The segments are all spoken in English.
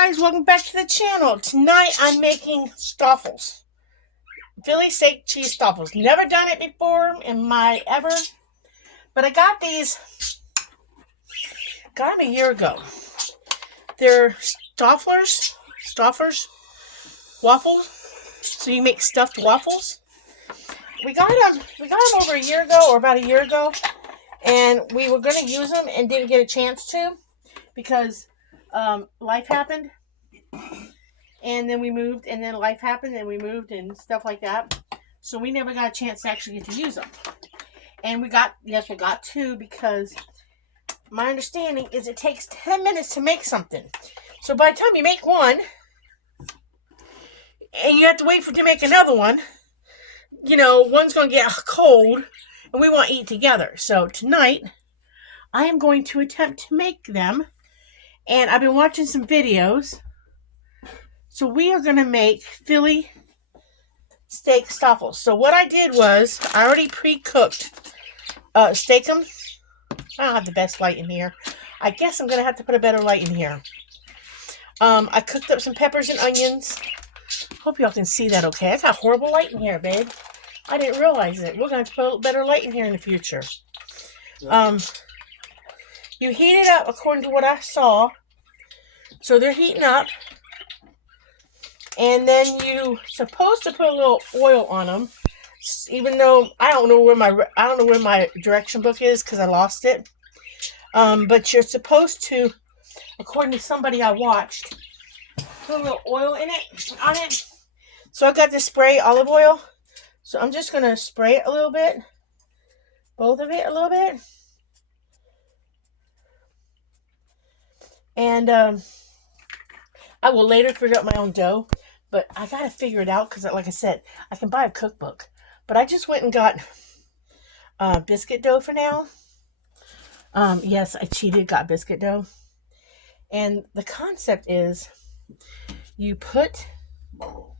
guys, welcome back to the channel. Tonight I'm making Stuffles. Philly steak cheese Stuffles. Never done it before in my ever. But I got these, got them a year ago. They're Stufflers, waffles. So you make stuffed waffles. We got them over a year ago, or about a year ago. And we were going to use them and didn't get a chance to because life happened. And then we moved, and then life happened, and we moved, and stuff like that. So we never got a chance to actually get to use them. And we got two, because my understanding is it takes 10 minutes to make something. So by the time you make one, and you have to wait for it to make another one, you know, one's going to get cold, and we want to eat together. So tonight, I am going to attempt to make them. And I've been watching some videos. So we are going to make Philly steak Stuffles. So what I did was, I already pre-cooked steak them. I don't have the best light in here. I guess I'm going to have to put a better light in here. I cooked up some peppers and onions. Hope y'all can see that okay. I got horrible light in here, babe. I didn't realize it. We're going to have to put a better light in here in the future. You heat it up according to what I saw. So they're heating up. And then you're supposed to put a little oil on them, even though I don't know where my direction book is because I lost it. But you're supposed to, according to somebody I watched, put a little oil on it. So I got this spray olive oil. So I'm just gonna spray it a little bit, both of it a little bit, and I will later figure out my own dough. But I got to figure it out because, like I said, I can buy a cookbook. But I just went and got biscuit dough for now. Yes, I cheated, got biscuit dough. And the concept is you put... Oh,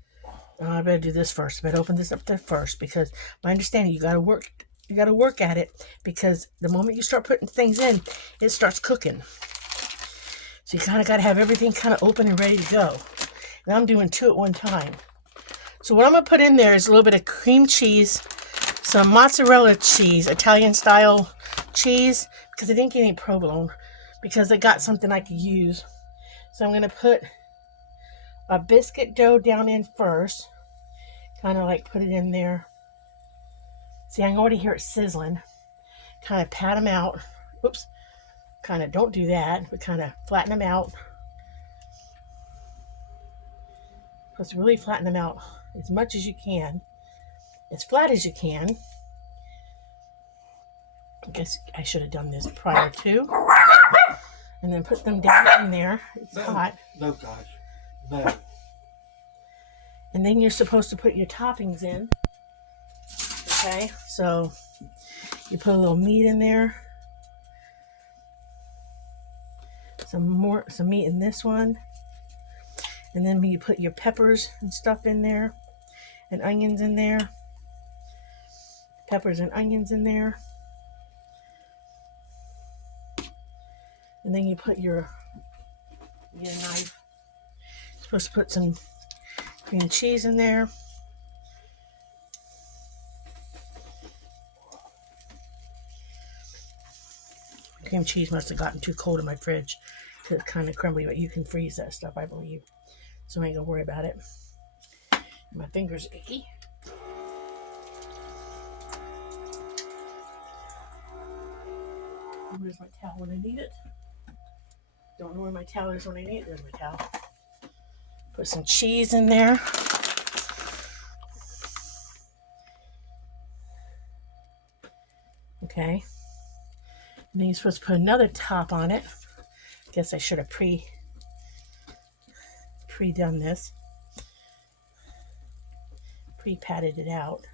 I better do this first. I better open this up there first because my understanding, you got to work at it because the moment you start putting things in, it starts cooking. So you kind of got to have everything kind of open and ready to go. And I'm doing two at one time. So what I'm going to put in there is a little bit of cream cheese, some mozzarella cheese, Italian style cheese, because I didn't get any provolone, because I got something I could use. So I'm going to put a biscuit dough down in first, kind of like put it in there. See, I can already hear it sizzling. Kind of pat them out. Oops. Kind of don't do that, but kind of flatten them out. Just really flatten them out as much as you can, as flat as you can. I guess I should have done this prior to. And then put them down in there. It's hot. No, gosh. No. And then you're supposed to put your toppings in. Okay, so you put a little meat in there. Some meat in this one. And then you put your peppers and stuff in there, and onions in there. Peppers and onions in there. And then you put your knife. You're supposed to put some cream cheese in there. Cream cheese must have gotten too cold in my fridge because it's kind of crumbly, but you can freeze that stuff, I believe. So I ain't gonna worry about it. My fingers are icky. Where's my towel when I need it? Don't know where my towel is when I need it. There's my towel. Put some cheese in there. Okay. And then you're supposed to put another top on it. Guess I should have pre-done this. Pre-patted it out.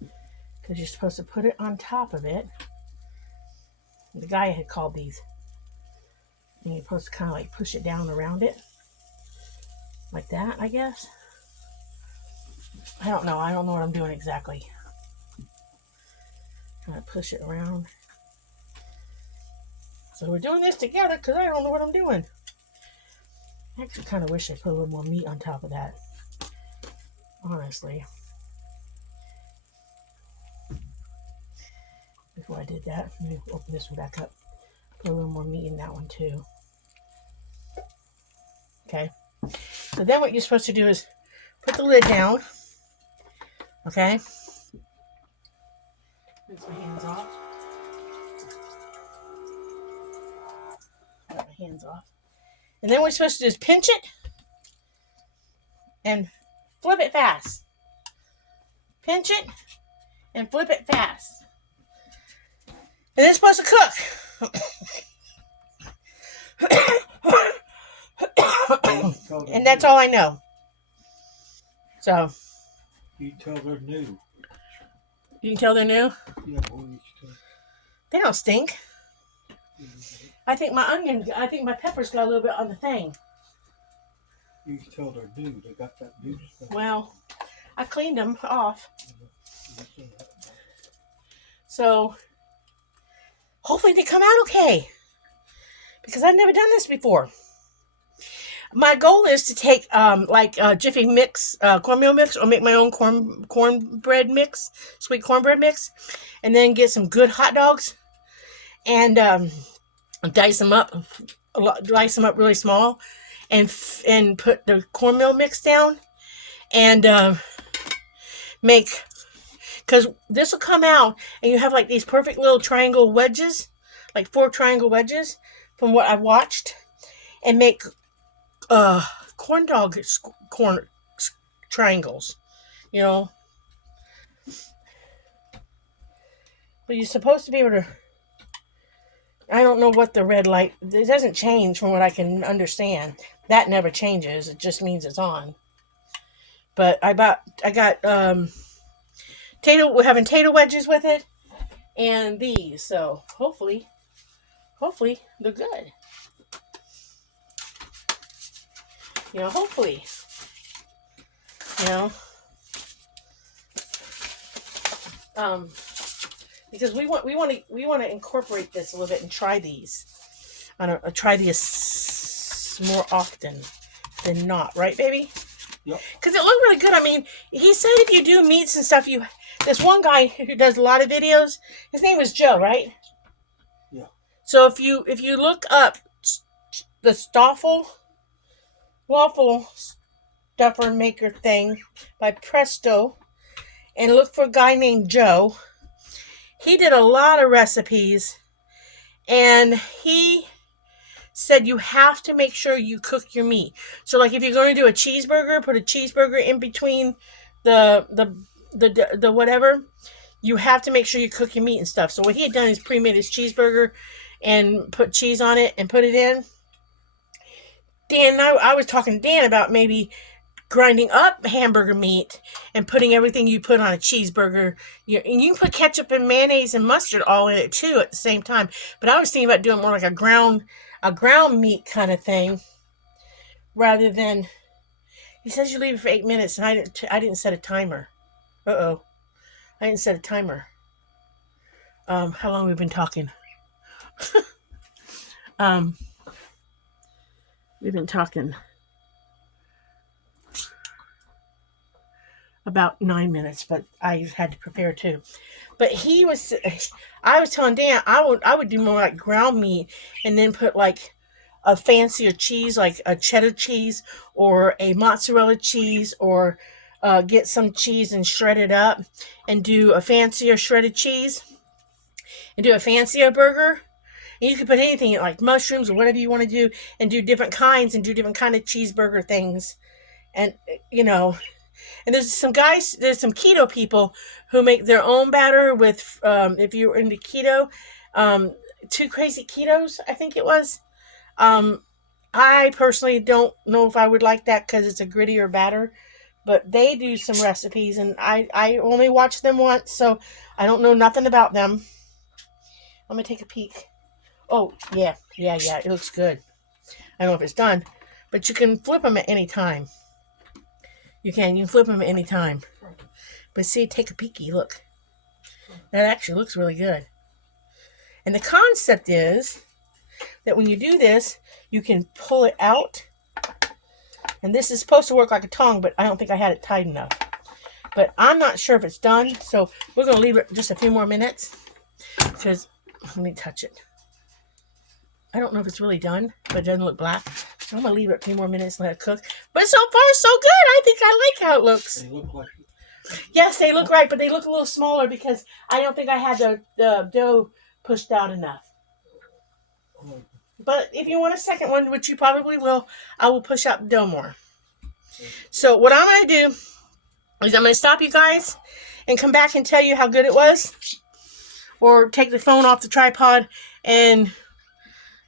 Because you're supposed to put it on top of it. The guy had called these. And you're supposed to kind of like push it down around it. Like that, I guess. I don't know. I don't know what I'm doing exactly. Trying to push it around. So we're doing this together because I don't know what I'm doing. I actually kind of wish I put a little more meat on top of that. Honestly. Before I did that, let me open this one back up. Put a little more meat in that one too. Okay. So then what you're supposed to do is put the lid down. Okay. Rinse my hands off. Wipe my hands off. And then what you're supposed to do is pinch it and flip it fast. Pinch it and flip it fast. And it's supposed to cook. And that's all I know. So You tell they're new. you can tell they're new. Yeah, boy, They don't stink. I think my peppers got a little bit on the thing. you can tell they're new. They got that new stuff. Well, I cleaned them off. So hopefully they come out okay. Because I've never done this before. My goal is to take Jiffy mix, cornmeal mix, or make my own cornbread mix, sweet cornbread mix, and then get some good hot dogs and dice them up really small, and put the cornmeal mix down and make, because this will come out and you have like these perfect little triangle wedges, like 4 triangle wedges from what I watched, and make corn triangles, you know. But you're supposed to be able to. I don't know what the red light. It doesn't change from what I can understand. That never changes. It just means it's on. But I got we're having tater wedges with it, and these. So hopefully they're good. You know, hopefully. You know. Because we want to incorporate this a little bit and try these. Try these more often than not, right, baby? Yep. Because it looked really good. I mean, he said if you do meats and stuff, this one guy who does a lot of videos, his name was Joe, right? Yeah. So if you look up the Stuffle waffle stuffer maker thing by Presto and look for a guy named Joe, he did a lot of recipes, and he said you have to make sure you cook your meat. So like if you're going to do a cheeseburger, put a cheeseburger in between the whatever. You have to make sure you cook your meat and stuff. So what he had done is pre-made his cheeseburger and put cheese on it and put it in. Dan, I was talking to Dan about maybe grinding up hamburger meat and putting everything you put on a cheeseburger. And you can put ketchup and mayonnaise and mustard all in it too at the same time. But I was thinking about doing more like a ground meat kind of thing, rather than. He says you leave it for 8 minutes, and I didn't set a timer. I didn't set a timer. How long have we been talking? We've been talking about 9 minutes, but I had to prepare too. But I was telling Dan I would do more like ground meat and then put like a fancier cheese, like a cheddar cheese or a mozzarella cheese, or get some cheese and shred it up and do a fancier shredded cheese and do a fancier burger. And you can put anything like mushrooms or whatever you want to do, and do different kinds and do different kind of cheeseburger things. And and there's some keto people who make their own batter with, if you're into keto, 2 Crazy Ketos, I think it was. I personally don't know if I would like that because it's a grittier batter, but they do some recipes, and I only watched them once, so I don't know nothing about them. I'm going to take a peek. Oh, yeah, it looks good. I don't know if it's done, but you can flip them at any time. You can flip them at any time. But see, take a peeky, look. That actually looks really good. And the concept is that when you do this, you can pull it out. And this is supposed to work like a tong, but I don't think I had it tight enough. But I'm not sure if it's done, so we're going to leave it just a few more minutes. Because, let me touch it. I don't know if it's really done, but it doesn't look black. So I'm going to leave it a few more minutes and let it cook. But so far, so good. I think I like how it looks. They look like... Yes, they look right, but they look a little smaller because I don't think I had the dough pushed out enough. But if you want a second one, which you probably will, I will push out the dough more. So what I'm going to do is I'm going to stop you guys and come back and tell you how good it was. Or take the phone off the tripod and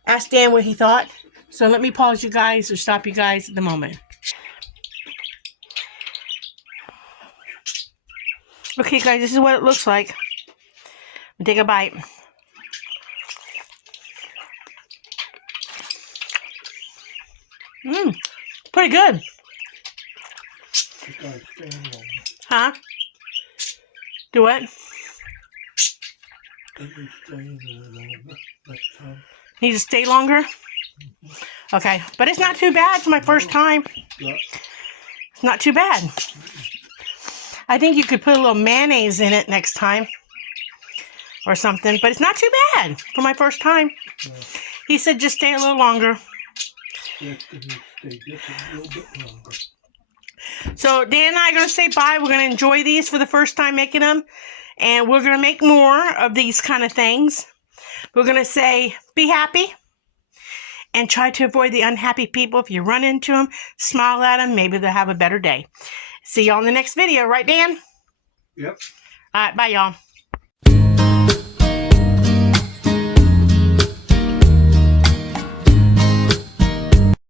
ask Dan what he thought. So let me pause you guys or stop you guys at the moment. Okay, guys, this is what it looks like. Take a bite. Pretty good. Huh? Do what? Need to stay longer? Okay, but it's not too bad for my first time. It's not too bad. I think you could put a little mayonnaise in it next time. Or something, but it's not too bad for my first time. He said just stay a little longer. So Dan and I are going to say bye. We're going to enjoy these for the first time making them. And we're going to make more of these kind of things. We're going to say be happy. And try to avoid the unhappy people. If you run into them, smile at them. Maybe they'll have a better day. See y'all in the next video. Right, Dan? Yep. All right. Bye, y'all.